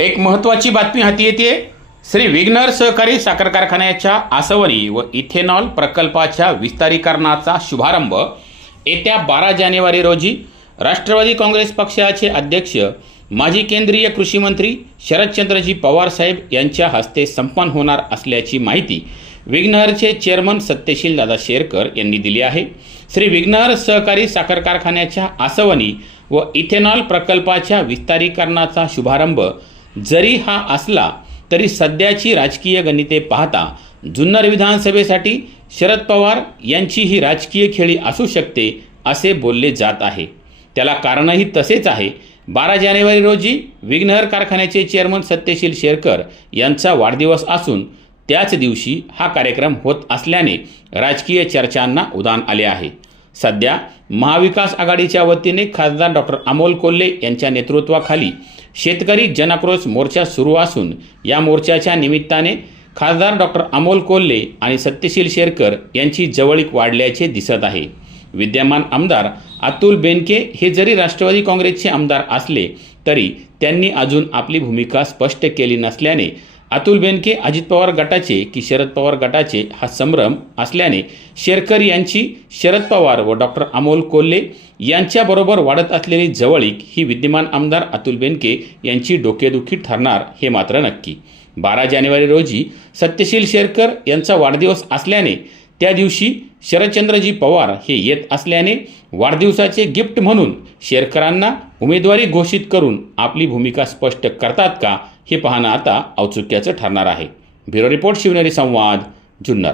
एक महत्त्वाची बातमी हाती येते. श्री विघ्नर सहकारी साखर कारखान्याच्या आसवनी व इथेनॉल प्रकल्पाच्या विस्तारीकरणाचा शुभारंभ येत्या बारा जानेवारी रोजी राष्ट्रवादी काँग्रेस पक्षाचे अध्यक्ष माजी केंद्रीय कृषीमंत्री शरदचंद्रजी पवार साहेब यांच्या हस्ते संपन्न होणार असल्याची माहिती विघ्नरचे चेअरमन सत्यशील दादा शेरकर यांनी दिली आहे. श्री विघ्नर सहकारी साखर कारखान्याच्या आसवनी व इथेनॉल प्रकल्पाच्या विस्तारीकरणाचा शुभारंभ जरी हा असला तरी सध्याची राजकीय गणिते पाहता जुन्नर विधानसभेसाठी शरद पवार यांची ही राजकीय खेळी असू शकते असे बोलले जात आहे. त्याला कारणही तसेच आहे. बारा जानेवारी रोजी विघ्नहर कारखान्याचे चेअरमन सत्यशील शेरकर यांचा वाढदिवस असून त्याच दिवशी हा कार्यक्रम होत असल्याने राजकीय चर्चांना उदान आले आहे. सध्या महाविकास आघाडीच्या वतीने खासदार डॉक्टर अमोल कोल्हे यांच्या नेतृत्वाखाली शेतकरी जनाक्रोश मोर्चा सुरू असून या मोर्चाच्या निमित्ताने खासदार डॉक्टर अमोल कोल्हे आणि सत्यशील शेरकर यांची जवळीक वाढल्याचे दिसत आहे. विद्यमान आमदार अतुल बेनके हे जरी राष्ट्रवादी काँग्रेसचे आमदार असले तरी त्यांनी अजून आपली भूमिका स्पष्ट केली नसल्याने अतुल बेनके अजित पवार गटाचे की शरद पवार गटाचे हा संभ्रम असल्याने शेरकर यांची शरद पवार व डॉक्टर अमोल कोल्हे यांच्याबरोबर वाढत असलेली जवळीक ही विद्यमान आमदार अतुल बेनके यांची डोकेदुखी ठरणार हे मात्र नक्की. बारा जानेवारी रोजी सत्यशील शेरकर यांचा वाढदिवस असल्याने त्या दिवशी शरदचंद्रजी पवार हे येत असल्याने वाढदिवसाचे गिफ्ट म्हणून शेरकरांना उमेदवारी घोषित करून आपली भूमिका स्पष्ट करतात का हे पाहणं आता औत्सुक्याचं ठरणार आहे. ब्युरो रिपोर्ट शिवनेरी संवाद जुन्नर.